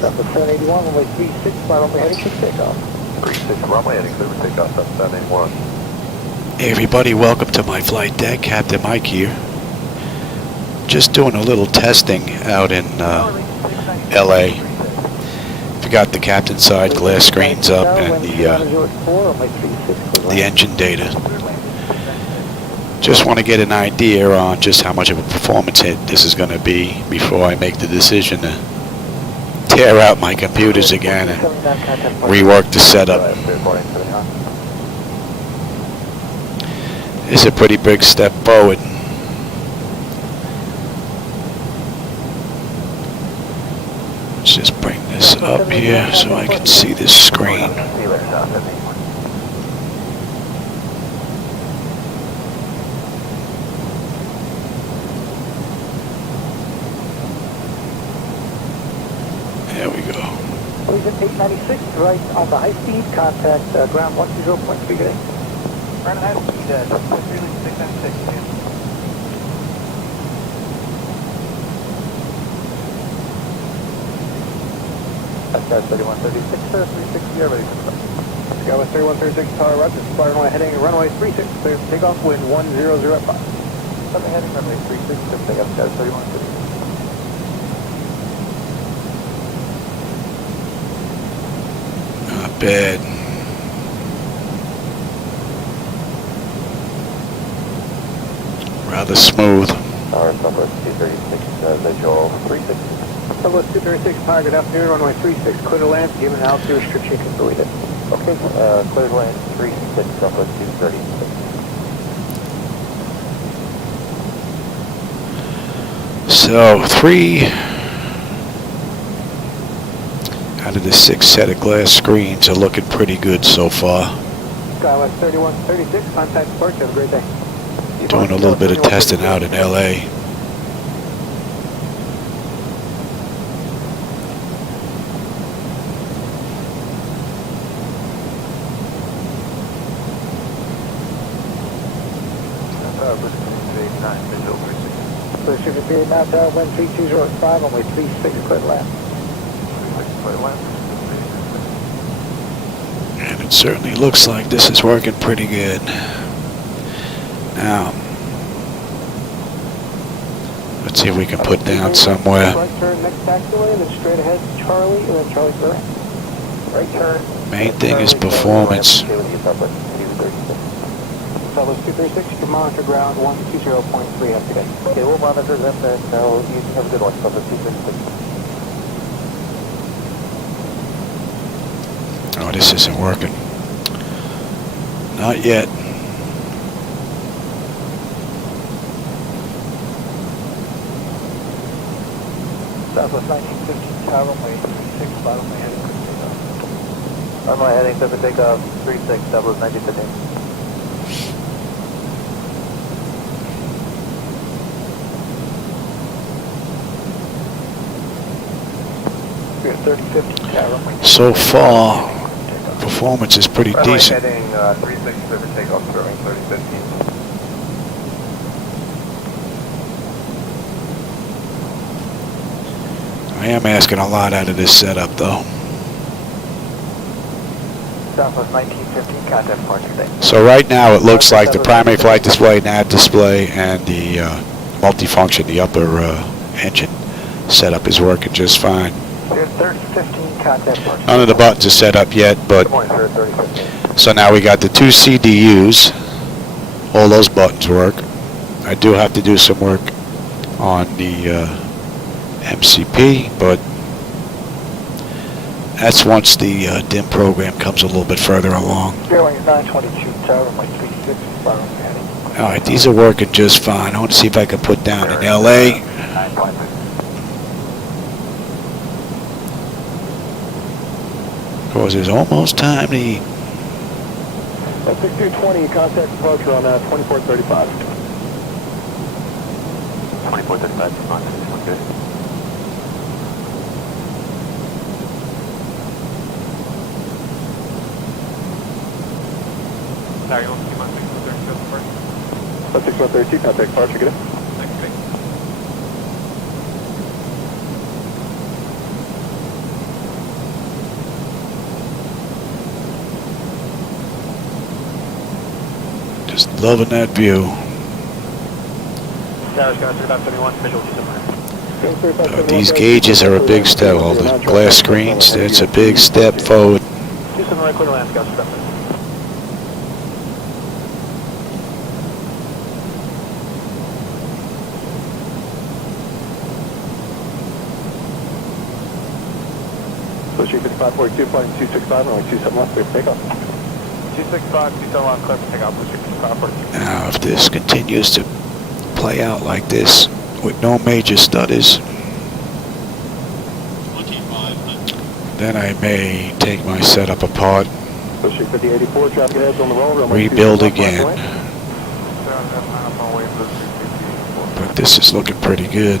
Delta 781, runway 36, fly runway heading for takeoff. 36, runway heading clear for takeoff, Delta 781. Hey everybody, welcome to my flight deck. Captain Mike here. Just doing a little testing out in LA. Forgot the captain side glass screens up and the engine data. Just want to get an idea on just how much of a performance hit this is going to be before I make the decision to tear out my computers again and rework the setup. It's a pretty big step forward. Let's just bring this up here so I can see this screen. There we go. Please at 896, right on the high speed, contact ground 120.3 today. Ground high speed, 696, man. Sky 3136, 360, ready for flight. Skywest 3136, Tower Roger, fly runway heading runway 36, clear for takeoff, wind 100 at 5. Something heading runway 36, clear for takeoff, Sky 3136. Not bad. Rather smooth. Tower Southwest 236, visual 360. Southwest 236, Tower, good afternoon, runway 36, clear to land, given altitude restriction, you can delete it. Okay, clear to land 36, Southwest 236. So 3 out of the 6 set of glass screens are looking pretty good so far. Skywest 3136, contact departure, have a great day. Doing a little bit of testing out in LA. So it should be now down wind 320 only 36, clear to land. And it certainly looks like this is working pretty good. Now, let's see if we can put down somewhere. Right turn, next taxiway, then straight ahead, Charlie, and then Charlie Burr. Right turn. Main thing is performance. Southwest 236, you can monitor ground 120.3 up today. Okay, we'll monitor them and you have a good one, Southwest 236. Oh, this isn't working. Not yet. Southwest 1915, tower runway 36, fly runway heading for takeoff. Runway heading clear for takeoff, 36, Southwest 1915. We're 3050, tower runway. So far, performance is pretty decent. Heading 36, clear for takeoff, starting 3015. I am asking a lot out of this setup though. Southwest 1915, contact departure today. So right now it looks like the primary flight display, nav display, and the multifunction, the upper engine setup is working just fine. You're 3015, contact departure. None of the buttons are set up yet, but Good morning, sir, 3015. so now we got the 2 CDUs. All those buttons work. I do have to do some work on the MCP, but that's once the DIM program comes a little bit further along. Airlines 922, tower runway 36, fly runway heading. All right, these are working just fine. I want to see if I can put down in LA. Because it's almost time to eat. 6220, contact departure on 2435. 2435, okay. Sorry, you want to keep on 6132 first? 6132, contact departure, get it? Thanks, great. Just loving that view. Tower Sky 3571, visual 279. These gauges are a big step. All the glass screens, it's a big step forward. 27 right quarter land, Sky 7. So sheet 5542, flying 265, runway 27 left, clear for takeoff. 265, 27 left, clear for takeoff, sheet 5542. Now, if this continues to play out like this, with no major stutters, then I may take my setup apart, So sheet 5084, traffic ahead on the roll, runway rebuild 27 left, again. right But this is looking pretty good.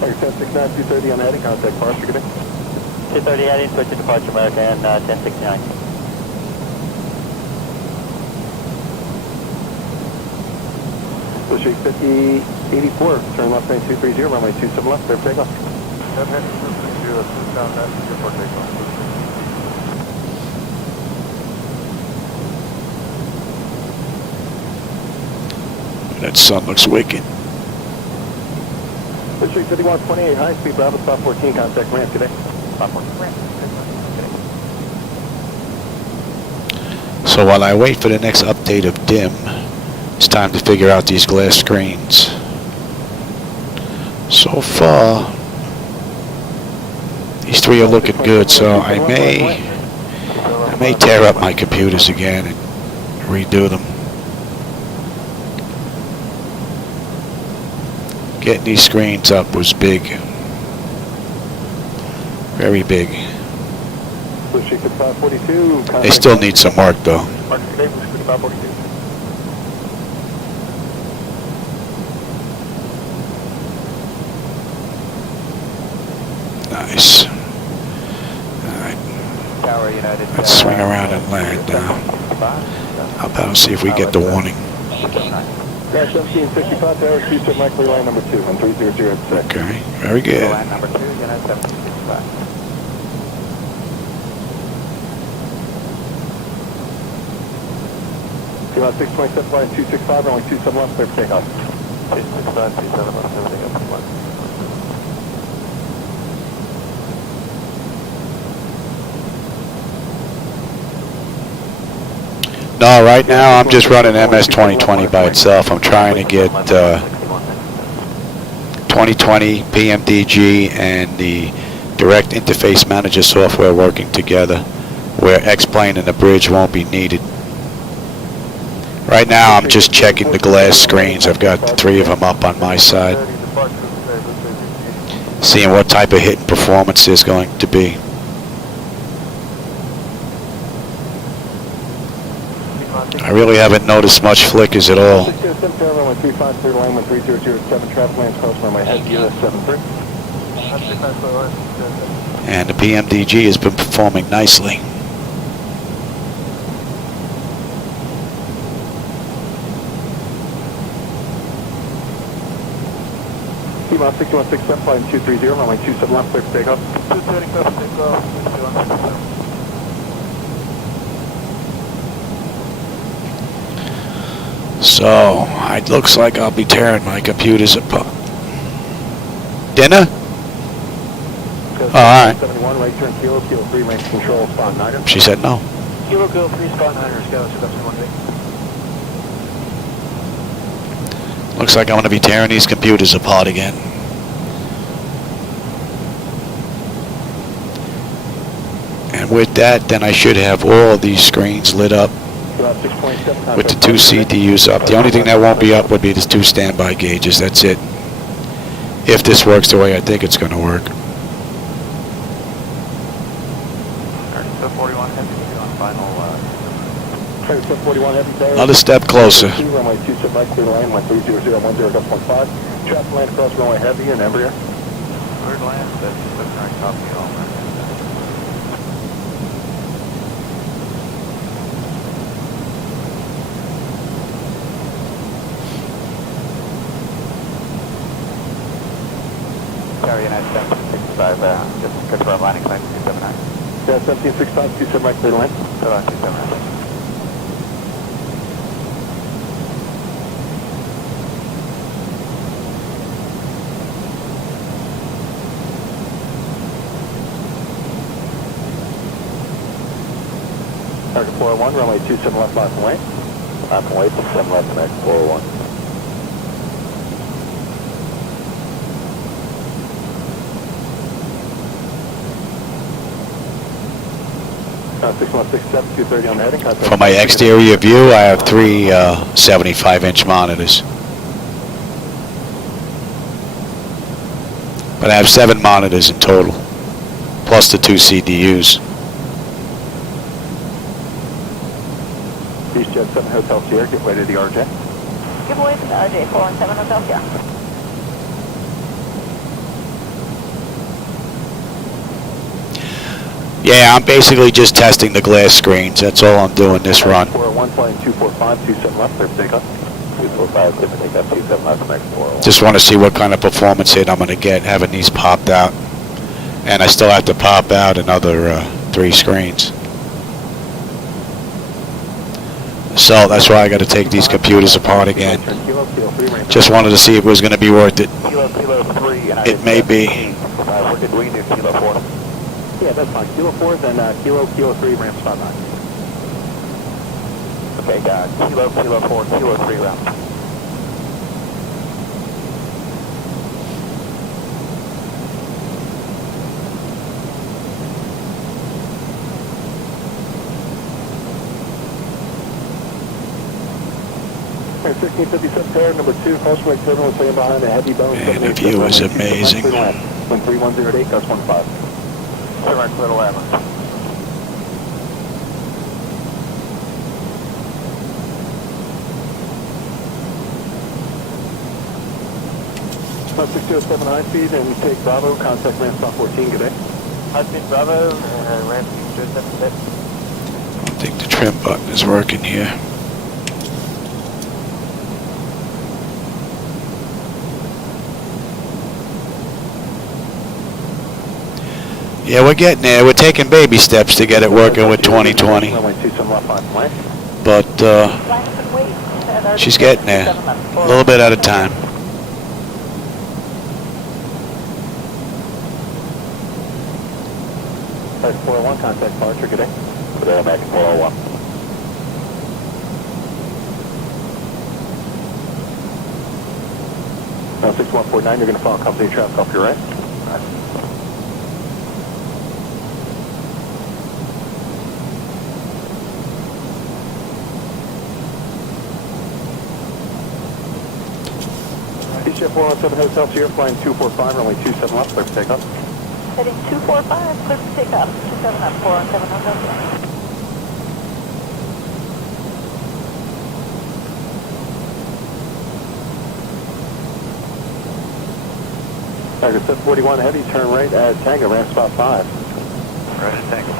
Like I said, 69230 on the heading, contact Parser, good day. 230 heading, switch to departure American 1069. So sheet 5084, turn left lane 230, runway 27 left, clear for takeoff. That sun looks wicked. So sheet 5128, high speed, Bravo, stop 14, contact ramp, good day. Stop 14, ramp, So while I wait for the next update of DIM, it's time to figure out these glass screens. So far, these three are looking good, so I may tear up my computers again and redo them. Getting these screens up was big. Very big. So sheet 5542, They still need some work though. Mark, good day, 5542. Nice. Alright, Tower United. let's swing around and land now. How about see if we get the warning? Dash 1765, Tower, Houston, Mike, line number 2, 13006. Okay, very good. Line number 2, United 1765. You're on 627, flying 265, runway 27 left, clear for takeoff. 265, 27 left, everything up to 1. No, right now I'm just running MS 2020 by itself. I'm trying to get 2020 PMDG and the Direct Interface Manager software working together, where X-Plane and the bridge won't be needed. Right now I'm just checking the glass screens. I've got 3 of them up on my side, seeing what type of hit and performance there's going to be. I really haven't noticed much flickers at all. 607, runway 353, line 3007, traffic lanes cross runway head, US 73. And the PMDG has been performing nicely. T-Mod 6167, flying 230, runway 27 left, clear for takeoff. 230, clear for takeoff, 6167. So, it looks like I'll be tearing my computers apart. Dinner? All right. 71, right turn, kilo 3, range control, spawn 9er. She said no. Kilo 3, spawn 9er, scale 2018. Looks like I'm going to be tearing these computers apart again. And with that, then I should have all of these screens lit up with the 2 CDUs up. The only thing that won't be up would be the 2 standby gauges. That's it. If this works the way I think it's going to work. 41 heavy on final. 41 heavy. Another step closer. Runway 27 right, clear line, 30010.5. Traffic land across runway heavy and Embraer. Third land, that's 79 copy all. Tower United 765, just confirm landing time 279. Yeah, 1765, 27 right clear line. 27. Target 401, runway 27 left, left and wait. Left and wait, 27 left and right, 401. Uh, 6167, 230 on the heading. Contact For my exterior view, I have three 75-inch monitors. But I have 7 monitors in total, plus the 2 CDUs. Beach Jet 7 Hotel Sierra, give way to the RJ. Give away to the RJ 417 Hotel Sierra. Yeah, I'm basically just testing the glass screens. That's all I'm doing this run. 401, flying 245, 27 left, clear for takeoff. 245, clear for takeoff, 27 left and right, 401. Just want to see what kind of performance hit I'm going to get having these popped out. And I still have to pop out another 3 screens. So that's why I got to take these computers apart again. Just wanted to see if it was going to be worth it. Kilo 3. And It may be. What did we do, Kilo 4? Yeah, that's fine. Kilo 4, then Kilo 3, ramp spot 9. Okay, got Kilo 4, Kilo 3 round. Right, 1657 pair, number 2, Crossway Terminal, staying behind a heavy bone. Man, the view is amazing. Wind 3108, gust 15. Clear right, clear 11. About 607 high speed, and take Bravo, contact ramp spot 14, good day. High speed Bravo, ramp speed 276. I think the trim button is working here. Yeah, we're getting there. We're taking baby steps to get it working with 2020. But she's getting there. A little bit at a time. Flight 401, contact departure, good day. Good day, back at 401. Now 6149, you're going to follow company traffic off your right. Beach Jet 417 Hotel Sierra, flying 245, runway 27 left, clear for takeoff. Heading 245, clear for takeoff. 27 up, 417 Hotel Sierra. Tiger 741 heavy, turn right at Tango, ramp spot 5. Right at Tango.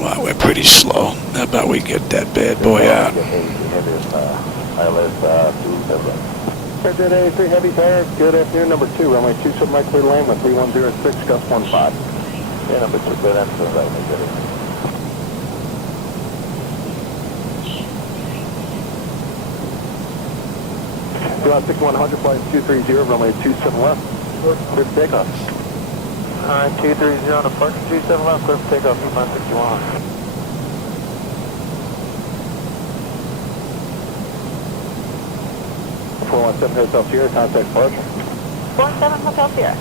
Wow, we're pretty slow. How about we get that bad boy out? Jet 83 heavy tires, good afternoon, number 2, runway 27 right clear lane with 3106, gust 15. Yeah, number 2, good answer, right, good. Ground 6100, flight 230, runway 27 left, clear for takeoff. Alright, 230 on approach, 27 left, clear for takeoff, P-Line 61. 417 Hotel Sierra, contact departure. 417 Hotel Sierra.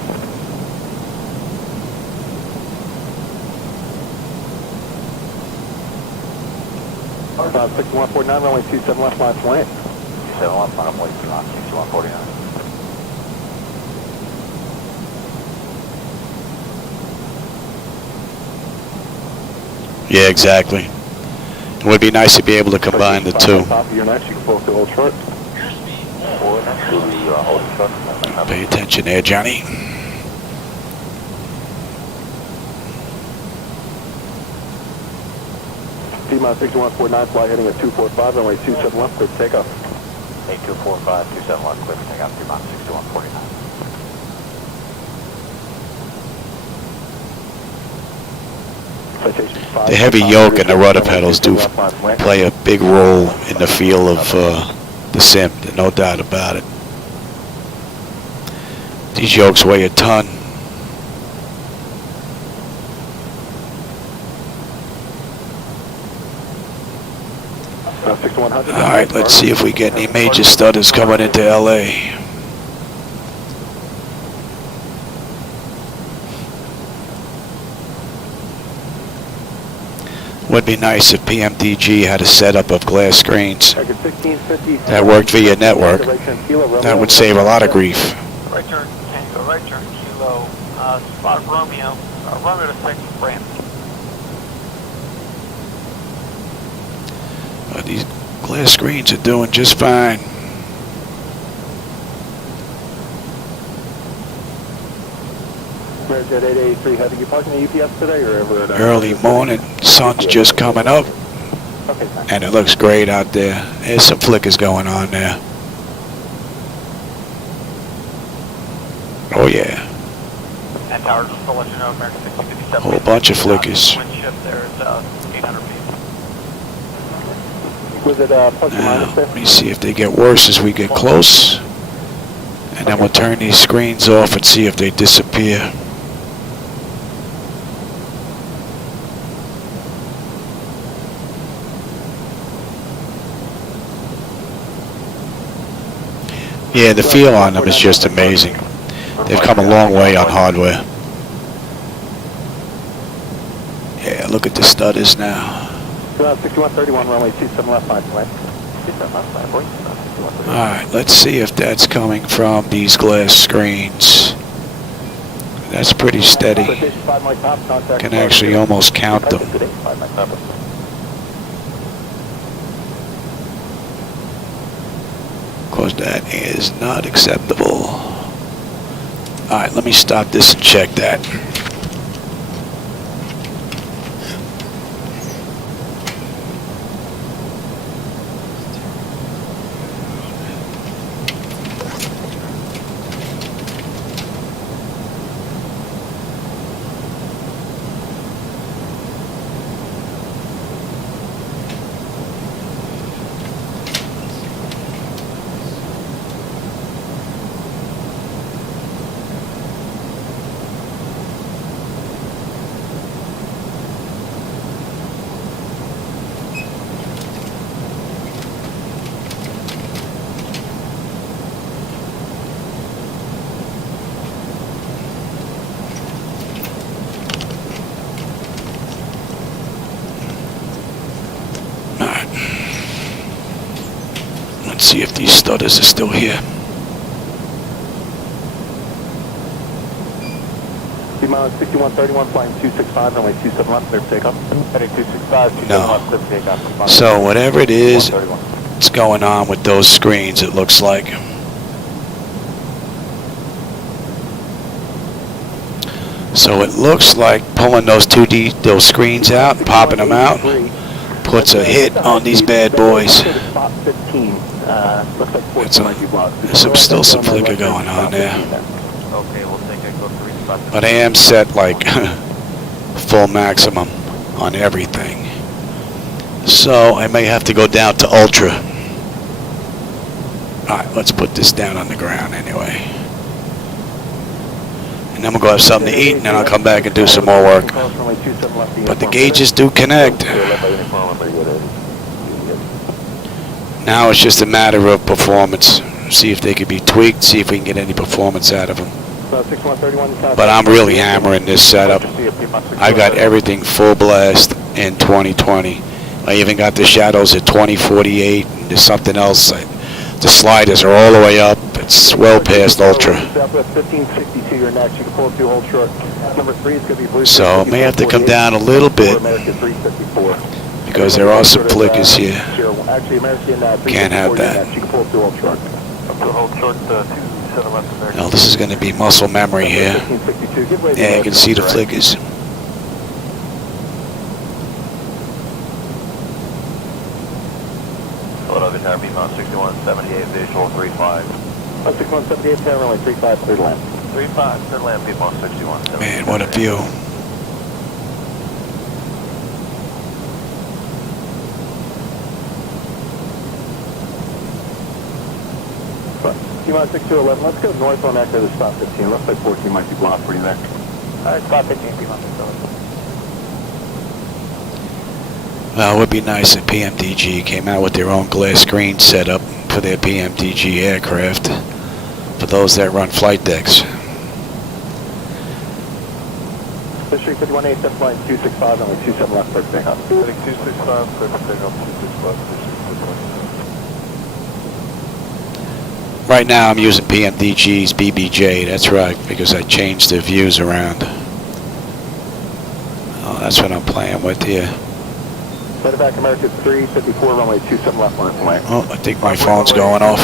Ground 6149, runway 27 left, line point. 27 left, line point, 6149. Yeah, exactly. It would be nice to be able to combine the two. Top of your next, you can pull up the old short. Pay attention there, Johnny. T-minus 6149, fly heading at 245, runway 27 left, clear for takeoff. 8245, 27 left, clear for takeoff, T-minus 6149. The heavy yoke and the rudder pedals do play a big role in the feel of the sim, no doubt about it. These yokes weigh a ton. Alright, let's see if we get any major stutters coming into LA. Would be nice if PMDG had a setup of glass screens that worked via network. That would save a lot of grief. Right turn, Tango, right turn, Kilo, spot Romeo, Romeo to 6, Brand. These glass screens are doing just fine. Jet 883, have you parked in the UPS today or ever? Early morning, sun's just coming up, and it looks great out there. There's some flickers going on there. Oh yeah. And Tower, just to let you know, American 6057. Whole bunch of flickers. Wind shift there is 800 feet. Was it plus or Now, minus there? let me see if they get worse as we get close. And then we'll turn these screens off and see if they disappear. Yeah, the feel on them is just amazing. They've come a long way on hardware. Yeah, look at the stutters now. 6131, runway 27 left, 5 away. Alright, let's see if that's coming from these glass screens. That's pretty steady. Can actually almost count them. Of course, that is not acceptable. Alright, let me stop this and check that. Let's see if these stutters are still here. T-minus 6131, flying 265, runway 27 left, clear for takeoff. Heading 265, 27 No. left, clear for takeoff. So whatever it is, it's going on with those screens, it looks like. So it looks like pulling those those screens out and popping them out puts a hit on these bad boys. There's still some flicker going on there. Okay, we'll take a go 3 spot. But I am set like full maximum on everything. So I may have to go down to ultra. Alright, let's put this down on the ground anyway. And then we'll go have something to eat, and then I'll come back and do some more work. But the gauges do connect. Now it's just a matter of performance. See if they can be tweaked, see if we can get any performance out of them. But I'm really hammering this setup. I got everything full blast in 2020. I even got the shadows at 2048, and there's something else. The sliders are all the way up. It's well past ultra. So I may have to come down a little bit because there are some flickers here. Can't have that. Now this is going to be muscle memory here. Yeah, you can see the flickers. tower, B-Mount 6178, visual 35. 6178 tower, runway 35, third land. 35, third land, B-Mount 6178. Man, what a view. B-Mount 6211, let's go north on Echo to spot 15. Looks like 14 might be blocked for you there. Alright, spot 15, B-Mount 6211. Well, it would be nice if PMDG came out with their own glass screen setup for their PMDG aircraft for those that run flight decks. District 51A, step line 265, only 27 left, clear for takeoff. Heading 265, clear for takeoff, 265, Right now I'm using PMDG's BBJ, that's right, because I changed the views around. Oh, that's what I'm playing with here. Headed back America 354, runway 27 left, line away. Oh, I think my phone's going off.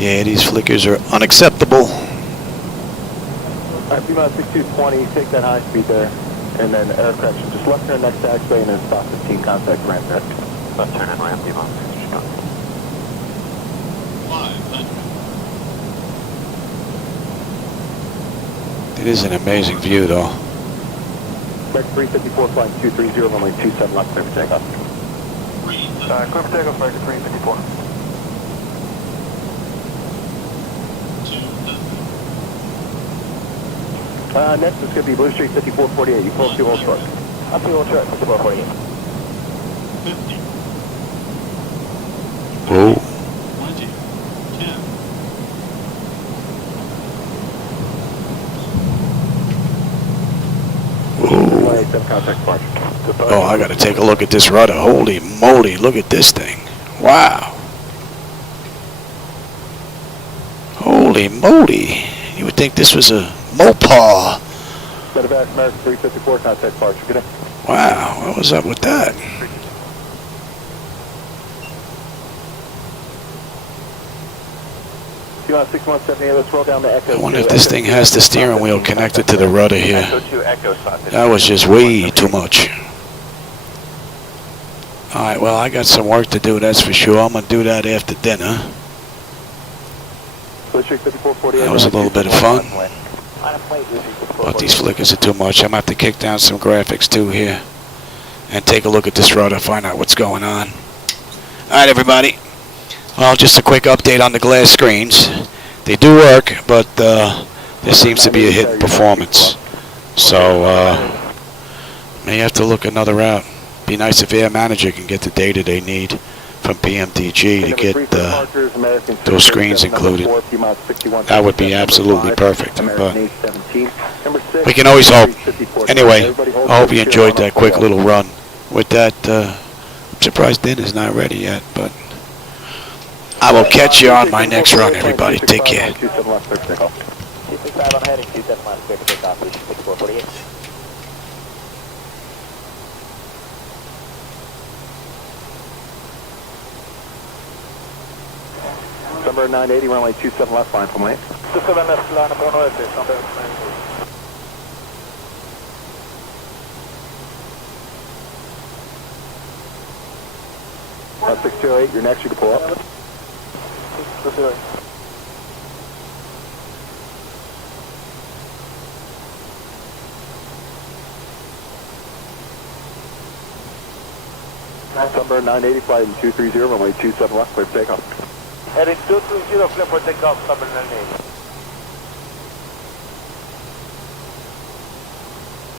Yeah, these flickers are unacceptable. Alright, B-Mount 6220, take that high speed there, and then air correction. Just left turn next taxiway and then stop 15, contact ramp there. Left turn and ramp, B-Mount 6220. It is an amazing view, though. America 354, flying 230, runway 27 left, clear for takeoff. Clear for takeoff, America 354. Next is going to be Blue Street 5448. You pull fuel truck. I'll fuel truck 5448. 50. Whoa. 20. 10. Contact departure. Oh, I gotta take a look at this rudder. Holy moly, look at this thing. Wow. Holy moly. You would think this was a Mopar. Medevac American 354, contact departure. Good day. Wow, what was up with that? B-Mount 6178, let's roll down to Echo. I wonder if this thing has the steering wheel connected to the rudder here. Echo 2, Echo socket. That was just way too much. Alright, well, I got some work to do, that's for sure. I'm gonna do that after dinner. That was a little bit of fun. But these flickers are too much. I'm gonna have to kick down some graphics too here. And take a look at this rudder, find out what's going on. Alright, everybody. Well, just a quick update on the glass screens. They do work, but there seems to be a hit in performance. So, may have to look another route. Be nice if Air Manager can get the data they need from PMDG to get those screens included. That would be absolutely perfect. But we can always hope. Anyway, I hope you enjoyed that quick little run. With that, I'm surprised dinner's not ready yet, but I will catch you on my next run, everybody. Take care. Number 980, runway 27 left, line from lane. 27 left, line from lane. 6208, you're next, you can pull up. 608. Number 980, flight 230, runway 27 left, clear for takeoff. Heading 230, clear for takeoff, number 980.